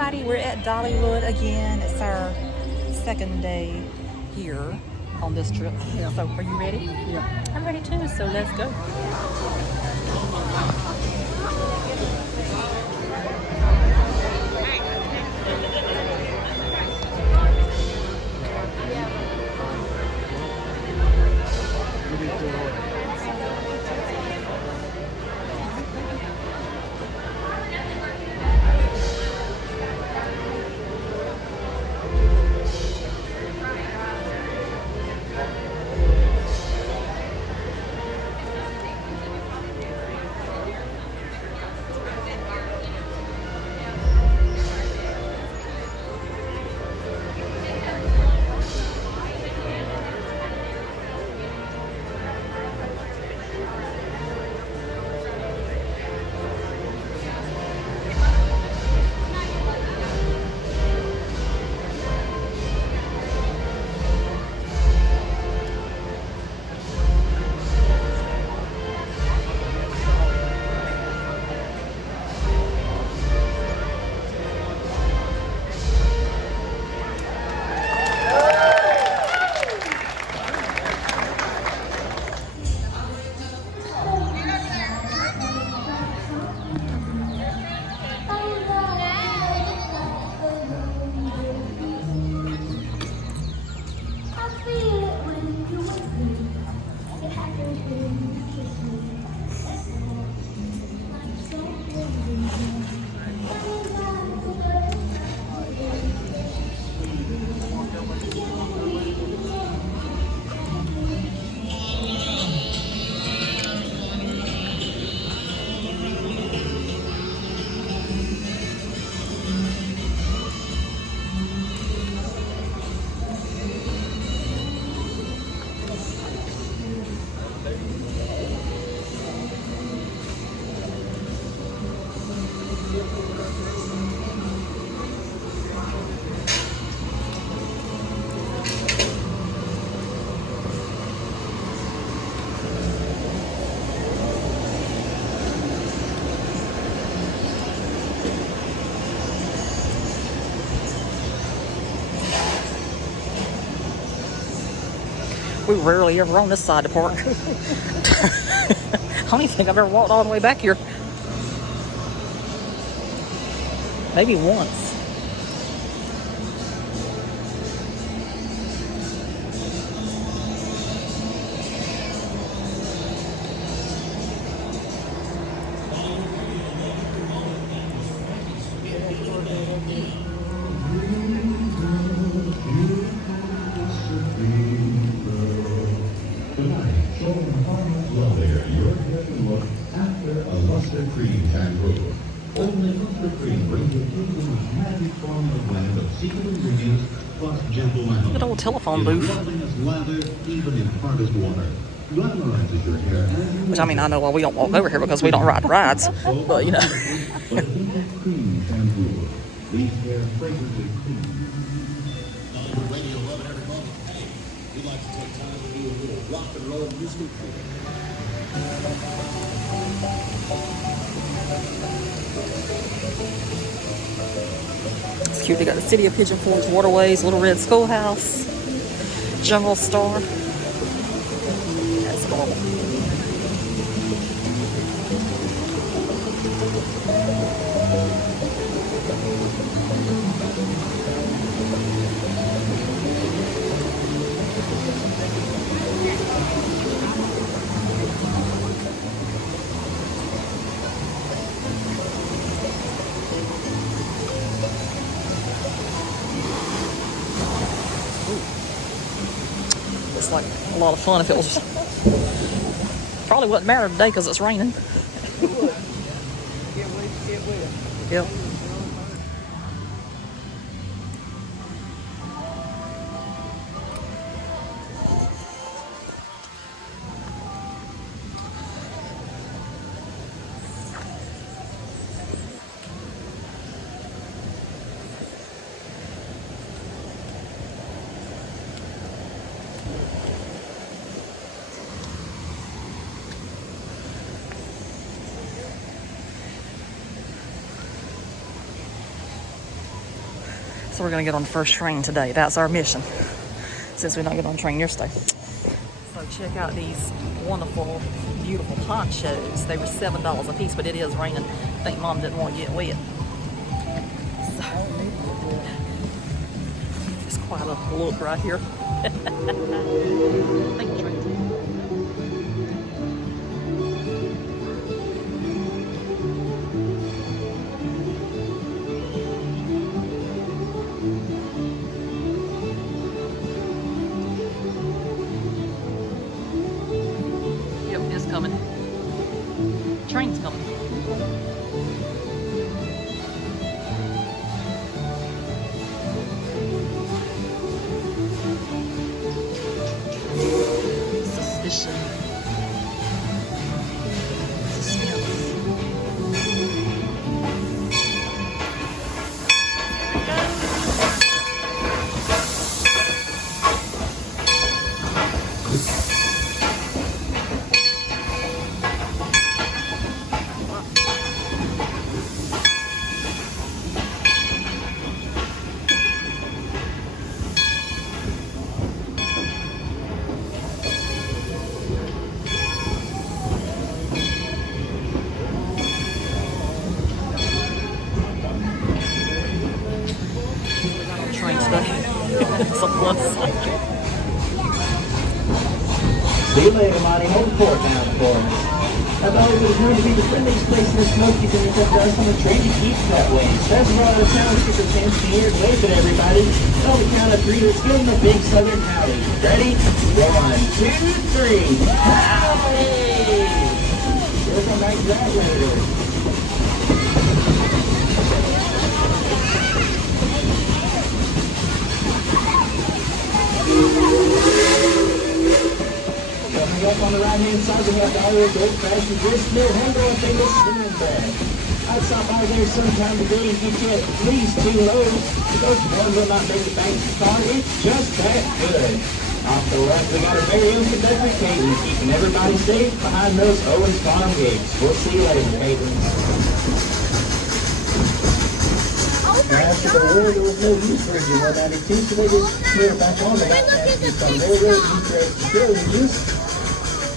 everybody, we're at Dollywood again. It's our second day here on this trip. Yeah. So are you ready? Yeah. I'm ready too, so let's go. We rarely ever on this side of the park. I don't even think I've ever walked all the way back here. Maybe once. Cream kangaroo. Only Ultra Cream brings you the magic formula blend of secret ingredients plus gentle minerals. Good old telephone booth. Lather, even in hardest water. Glamorizes your hair. Which, I mean, I know why we don't walk over here because we don't ride rides. But, you know. But Cream kangaroo. Leaves hair fragrantly clean. Dollywood Radio, love it, everybody. Hey, we'd like to take time to do a little rock and roll musical. It's cute. They got the City of Pigeon Forge Waterways, Little Red Schoolhouse, Jungle Star. That's adorable. It's like a lot of fun if it was. Probably wouldn't matter today because it's raining. It would. It will. Yep. So we're gonna get on the first train today. That's our mission, since we're not getting on the train yesterday. So check out these wonderful, beautiful ponchos. They were $7 a piece, but it is raining. I think Mom didn't want to get wet. So, it's quite a look right here. Thank you, Tracy. Yep, it's coming. Train's coming. Suspicion. Suspense. Train today. It's a plus side. See you later, Monty. Hold the fort down for me. Now, Dollywood is known to be the friendliest place in the Smokies, and it's up to us on the train to keep that way. So as we're out of town, let's get the chance to hear and wave at everybody. On the count of three, let's give them a big southern howdy. Ready? 1, 2, 3. Howdy! We'll come back to that later. Coming up on the right-hand side, we have Dollywood's old-fashioned grist mill, handle and famous cinnamon bread. I'd stop by there sometime today and get you at least 2 loads. Those one will not make the bank start. It's just that good. Off the left, we got a very own conductor, Caitlin, keeping everybody safe behind those Owens Farm gates. We'll see you later, Caitlin. After the war, there was no use for engine 192, so they just put it back on the back passengers on their road, utility use.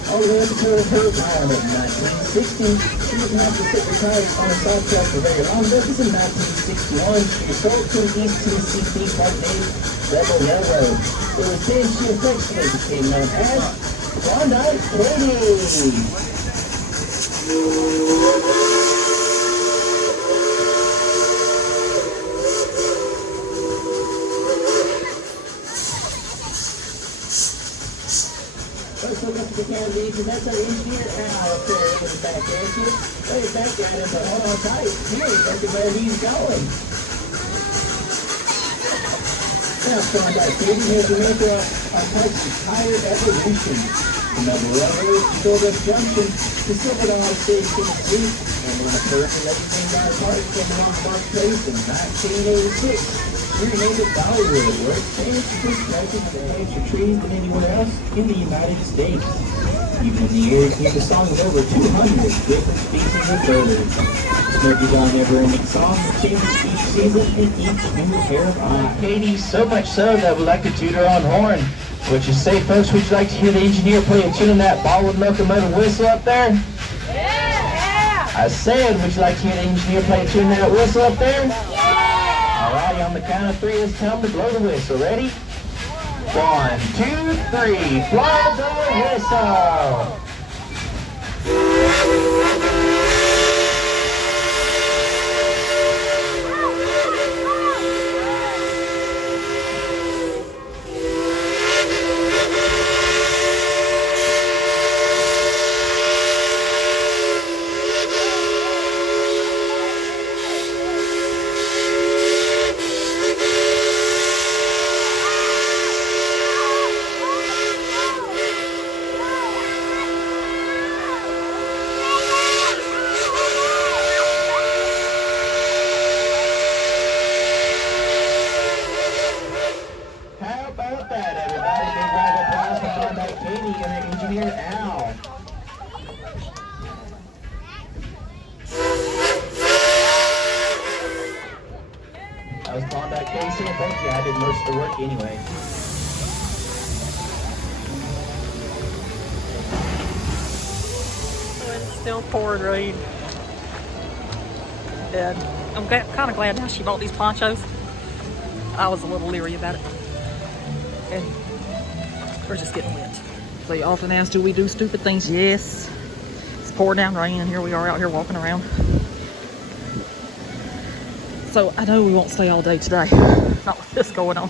All the way up until her retirement in 1960. She didn't have to sit retired on a side track for very long. This is in 1961. She was sold to East Tennessee Steam Park named Rebel Railroad. It was then she affectionately became known as Klondike Katie. Let's look up to the can leads, and that's our engineer Al up there in the back there. Way back at him, but hold on tight. Here, look at where he's going. Now, Klondike Katie, here's the maker of Pike's entire evolution. Another railroad to Stardust Junction to Silverdale State, Tennessee, and when the first electric by Park came along Park Place in 1986. We named it Dollywood, where it's famous for its presence of larger trees than anywhere else in the United States. Even in the areas near the song with over 200 different species of birds. Smokies on never-ending song that changes each season and each new pair of eyes. Katie, so much so that we like to toot her on horn. What you say, folks? Would you like to hear the engineer play a tune in that Bollywood locomotive whistle up there? Yeah! I said, would you like to hear the engineer play a tune in that whistle up there? Yeah! Alrighty, on the count of 3, let's tell them to blow the whistle. Ready? 1, 2, 3. Blow the whistle! I was calling back Casey, and thank you. I did most of the work anyway. It's still pouring rain. And I'm kind of glad now she bought these ponchos. I was a little leery about it. And we're just getting wet. So you often ask, do we do stupid things? Yes. It's pouring down rain, and here we are out here walking around. So I know we won't stay all day today. Not with this going on.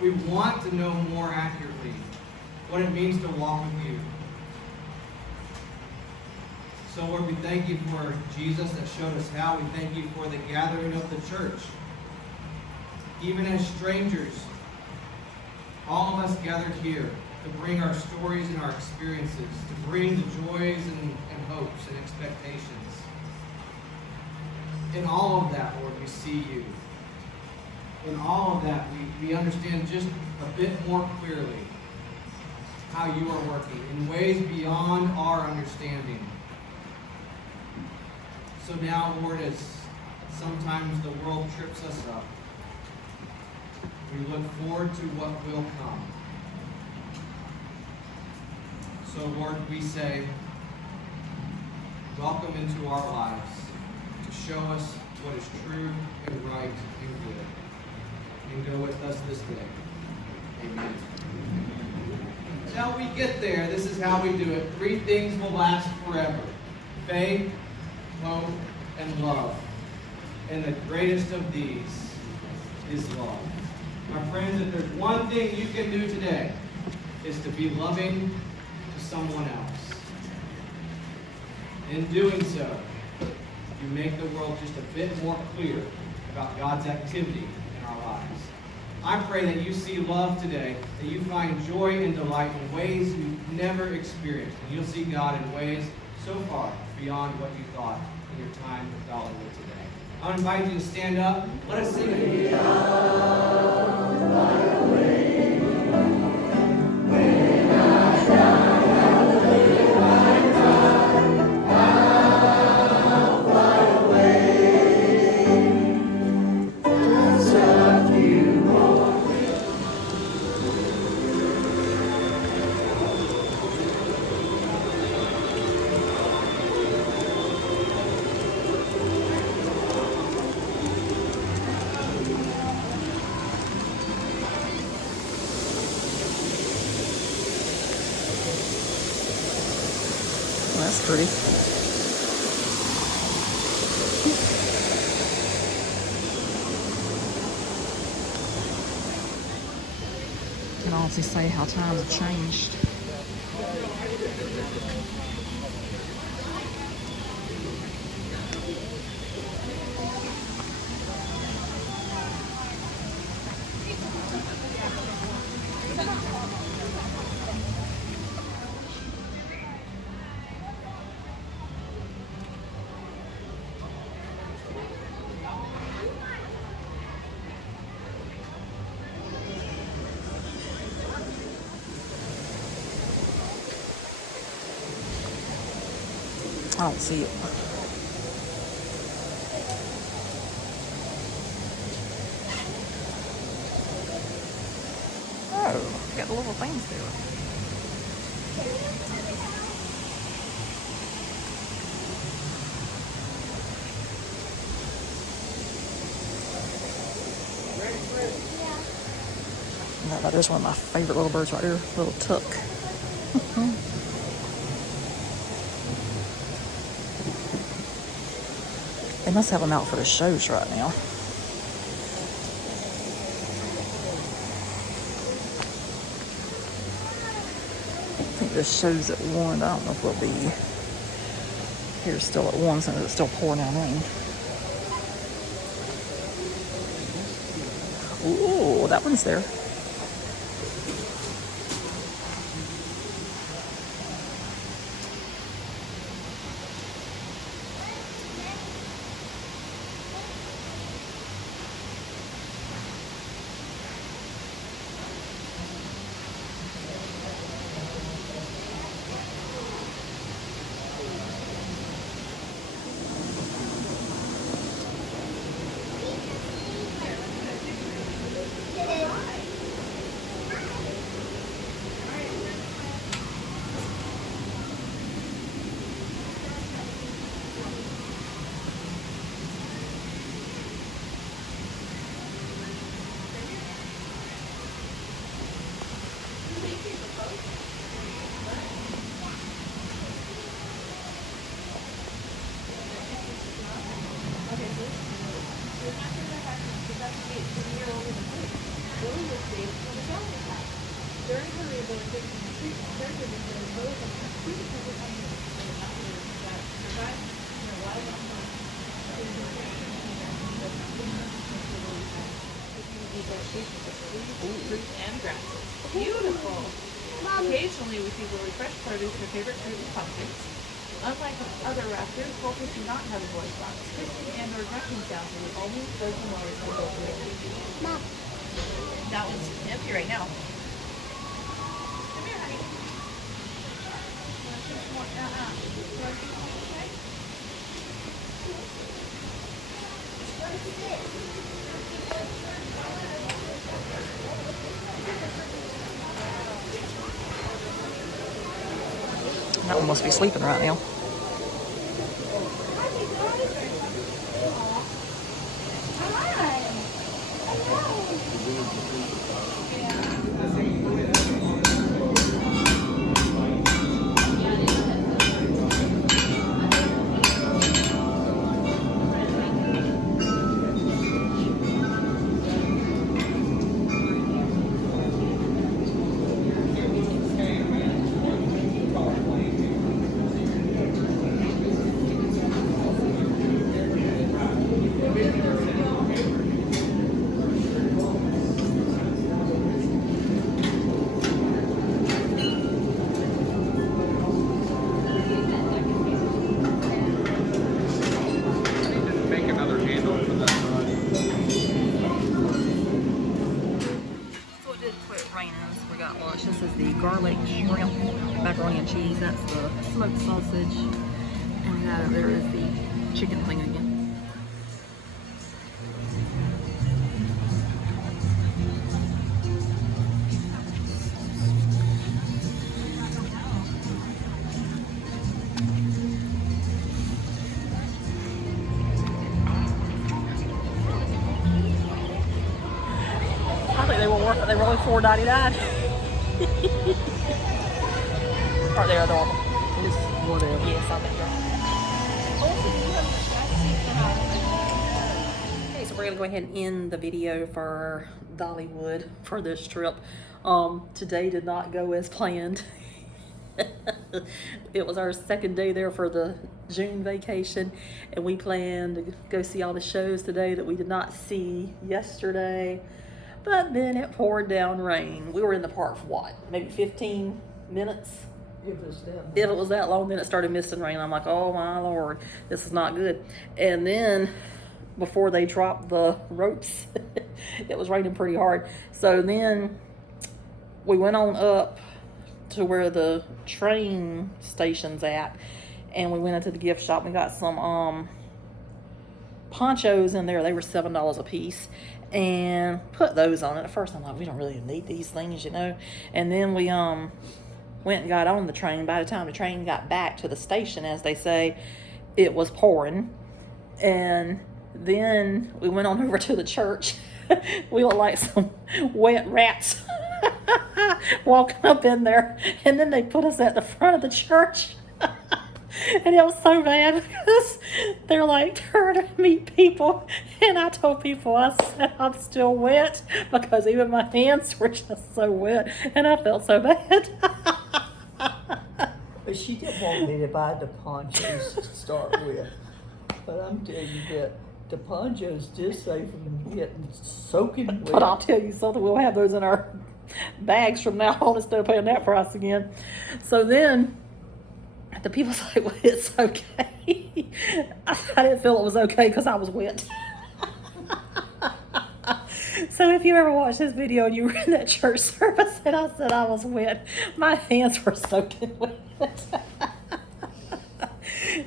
We want to know more accurately what it means to walk with you. So Lord, we thank you for Jesus that showed us how. We thank you for the gathering of the church. Even as strangers, all of us gathered here to bring our stories and our experiences, to bring the joys and hopes and expectations. In all of that, Lord, we see you. In all of that, we understand just a bit more clearly how you are working in ways beyond our understanding. So now, Lord, as sometimes the world trips us up, we look forward to what will come. So, Lord, we say, welcome into our lives to show us what is true and right and good. And go with us this day. Amen. Until we get there, this is how we do it. 3 things will last forever: faith, hope, and love. And the greatest of these is love. My friends, if there's one thing you can do today, is to be loving to someone else. In doing so, you make the world just a bit more clear about God's activity in our lives. I pray that you see love today, that you find joy and delight in ways you've never experienced, and you'll see God in ways so far beyond what you thought in your time with Dollywood today. I want to invite you to stand up. Let us sing it. That's pretty. You can honestly say how times have changed. I don't see it. Oh, got the little things there. There's one of my favorite little birds right there, little tuck. They must have them out for the shows right now. I think this show's at 1. I don't know if we'll be here still at 1 since it's still pouring down rain. Ooh, that one's there. And grasses. Beautiful. Occasionally we see really fresh produce, your favorite fruit and pumpkins. Unlike other raptors, vultures do not have a voice box. Hissing and or grunting sounds are the only spoken words they both make. Mom. That one's empty right now. Come here, honey. You want to see some more? You want to see some more today? That one must be sleeping right now. This is the garlic shrimp macaroni and cheese. That's the smoked sausage. And that there is the chicken thing again. I think they were worth it. They were only $4.99. Or they're adorable. Just whatever. Yes, I think they're. Okay, so we're gonna go ahead and end the video for Dollywood for this trip. Today did not go as planned. It was our second day there for the June vacation, and we planned to go see all the shows today that we did not see yesterday. But then it poured down rain. We were in the park for what, maybe 15 minutes? If it was that long, then it started misting rain. I'm like, oh my Lord, this is not good. And then before they dropped the ropes, it was raining pretty hard. So then we went on up to where the train station's at, and we went into the gift shop and got some ponchos in there. They were $7 a piece, and put those on it. At first I'm like, we don't really need these things, you know. And then we went and got on the train. By the time the train got back to the station, as they say, it was pouring. And then we went on over to the church. We looked like some wet rats walking up in there. And then they put us at the front of the church. And it was so bad because they're like trying to meet people. And I told people, I said, I'm still wet because even my hands were just so wet. And I felt so bad. But she didn't want me to buy the ponchos to start with. But I'm telling you that the ponchos did save from getting soaking wet. But I'll tell you something, we'll have those in our bags from now on instead of paying that price again. So then the people's like, well, it's okay. I didn't feel it was okay because I was wet. So if you ever watch this video and you were in that church service and I said I was wet, my hands were soaking wet.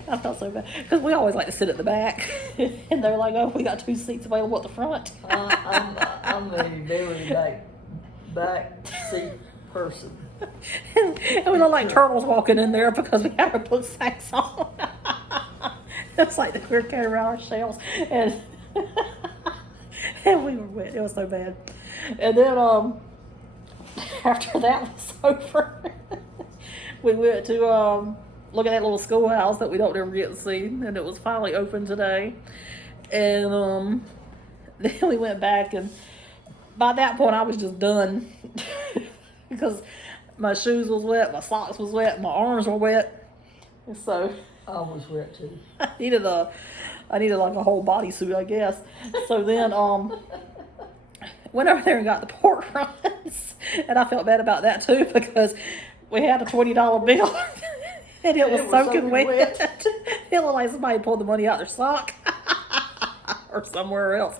I felt so bad because we always like to sit at the back, and they're like, "Oh, we got 2 seats available at the front." I'm a very back seat person. And we look like turtles walking in there because we have our book sacks on. It's like we're carrying around our shells, and and we were wet. It was so bad. And then after that was over, we went to look at that little schoolhouse that we don't ever get to see, and it was finally open today. And then we went back, and by that point I was just done because my shoes was wet, my socks was wet, my arms were wet, and so I was wet too. I needed like a whole bodysuit, I guess. So then went over there and got the pork rinds, and I felt bad about that too because we had a $20 bill. And it was soaking wet. It looked like somebody pulled the money out their sock or somewhere else.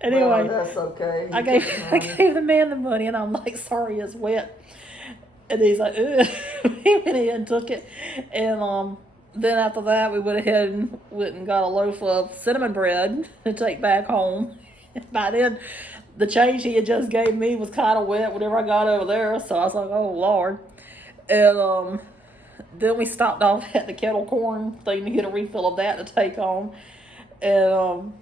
Anyway, well, that's okay. I gave the man the money, and I'm like, sorry, it's wet. And he's like, ugh. He went ahead and took it. And then after that, we went ahead and went and got a loaf of cinnamon bread to take back home. By then, the change he had just gave me was kind of wet whenever I got over there. So I was like, oh, Lord. And then we stopped off at the kettle corn thing to get a refill of that to take home. And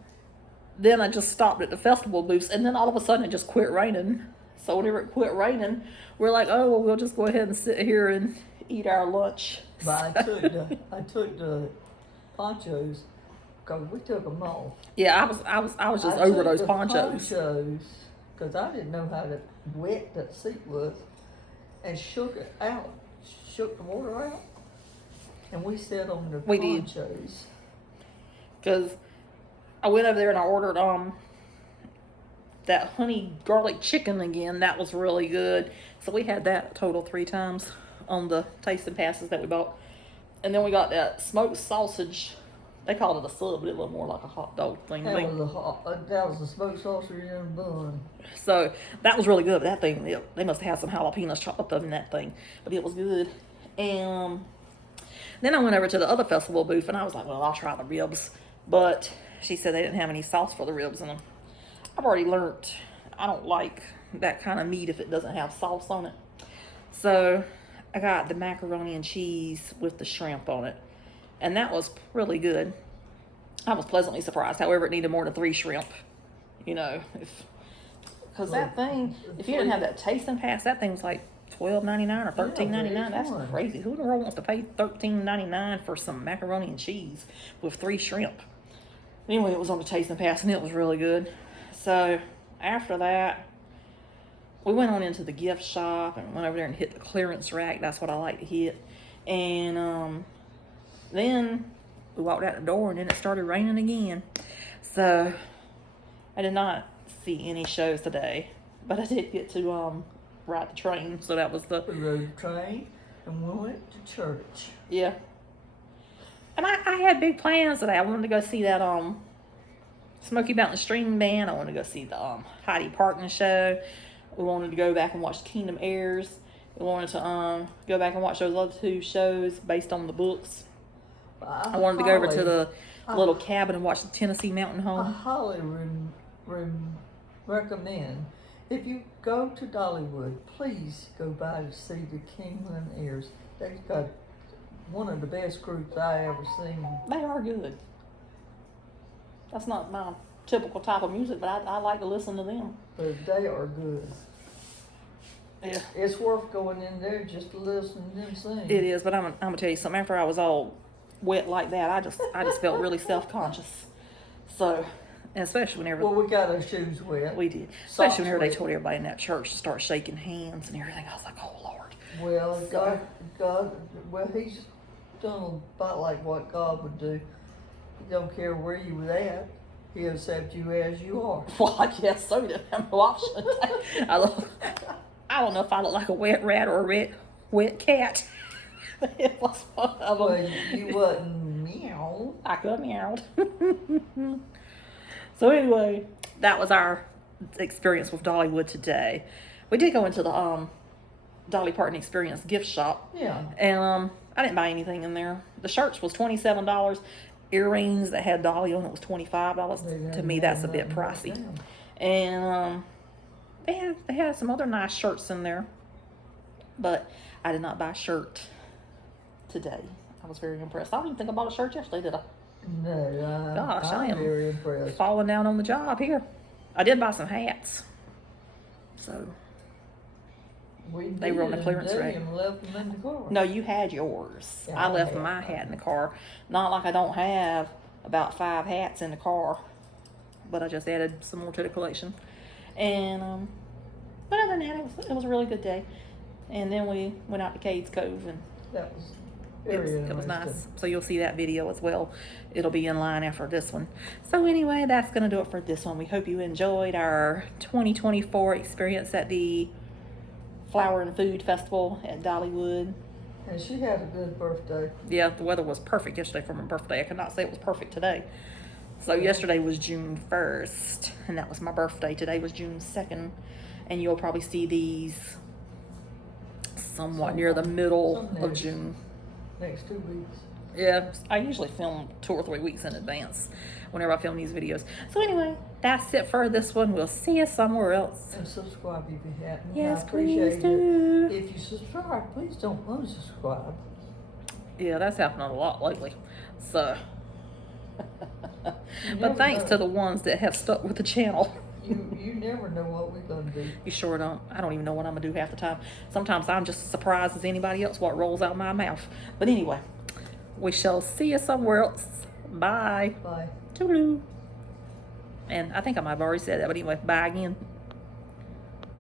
then I just stopped at the festival booths, and then all of a sudden it just quit raining. So whenever it quit raining, we're like, oh, well, we'll just go ahead and sit here and eat our lunch. But I took the ponchos because we took them off. Yeah, I was just over those ponchos. Because I didn't know how wet that seat was, and shook it out. Shook the water out, and we sat on the ponchos. Because I went over there and I ordered that honey garlic chicken again. That was really good. So we had that a total 3 times on the tasting passes that we bought. And then we got that smoked sausage. They called it a sub, but it looked more like a hot dog thing. That was a smoked sausage in a bun. So that was really good. But that thing, they must have had some jalapenos chopped up in that thing. But it was good. And then I went over to the other festival booth, and I was like, well, I'll try the ribs. But she said they didn't have any sauce for the ribs. And I've already learned I don't like that kind of meat if it doesn't have sauce on it. So I got the macaroni and cheese with the shrimp on it. And that was really good. I was pleasantly surprised. However, it needed more than 3 shrimp. You know, because that thing, if you didn't have that tasting pass, that thing was like $12.99 or $13.99. That's crazy. Who in the world wants to pay $13.99 for some macaroni and cheese with 3 shrimp? Anyway, it was on the tasting pass, and it was really good. So after that, we went on into the gift shop and went over there and hit the clearance rack. That's what I like to hit. And then we walked out the door, and then it started raining again. So I did not see any shows today, but I did get to ride the train. So that was the... We rode the train, and we went to church. Yeah. And I had big plans today. I wanted to go see that Smoky Mountain String Band. I wanted to go see the Heidi Parkman show. We wanted to go back and watch Kingdom Heirs. We wanted to go back and watch those other 2 shows based on the books. I wanted to go over to the little cabin and watch the Tennessee Mountain I Home. highly recommend, if you go to Dollywood, please go by to see the Kingland Airs. They've got one of the best groups I ever seen. They are good. That's not my typical type of music, but I like to listen to them. But they are good. Yeah. It's worth going in there just to listen to them sing. It is, but I'm gonna tell you something. After I was all wet like that, I just felt really self-conscious. So, and especially whenever Well, we got our shoes wet. we did, Socks especially whenever they wet. told everybody in that church to start shaking hands and everything. I was like, oh Lord. Well, God, well, he's done about like what God would do. He don't care where you was at. He'll accept you as you are. Well, I guess so. Didn't have no option. I don't know if I look like a wet rat or a wet cat. It was one of them. Well, you wasn't meow. I could have meowed. So anyway, that was our experience with Dollywood today. We did go into the Dolly Parton Experience gift shop. Yeah. And I didn't buy anything in there. The shirts was $27. Earrings that had Dolly on it was $25. To me, that's a bit pricey. And they had some other nice shirts in there, but I did not buy a shirt today. I was very impressed. I don't even think I bought a shirt yesterday, did I? No, Gosh, I'm I am very impressed. falling down on the job here. I did buy some hats, so They were on the clearance rack. And left them in the car. no, you had yours. Yeah, I I left had my mine. hat in the car. Not like I don't have about 5 hats in the car, but I just added some more to the collection. And but other than that, it was a really good day. And then we went out to Cades Cove, and That was it very was nice. interesting. So you'll see that video as well. It'll be in line after this one. So anyway, that's going to do it for this one. We hope you enjoyed our 2024 experience at the Flower and Food Festival at Dollywood. And she had a good birthday. Yeah, the weather was perfect yesterday for my birthday. I could not say it was perfect today. So yesterday was June 1st, and that was my birthday. Today was June 2nd, and you'll probably see these somewhat near the middle Some of next- June. Next 2 weeks. Yeah, I usually film 2 or 3 weeks in advance whenever I film these videos. So anyway, that's it for this one. We'll see you somewhere else. And subscribe if you haven't. Yes, I appreciate please do. it. If you subscribe, please don't unsubscribe. Yeah, that's happening a lot lately. So, You but never thanks know. to the ones that have stuck with the channel. You never know what we're gonna do. You sure don't. I don't even know what I'm gonna do half the time. Sometimes I'm just as surprised as anybody else what rolls out my mouth. But anyway, we shall see you somewhere else. Bye. Bye. Toodaloo. And I think I might have already said that, but anyway, bye again.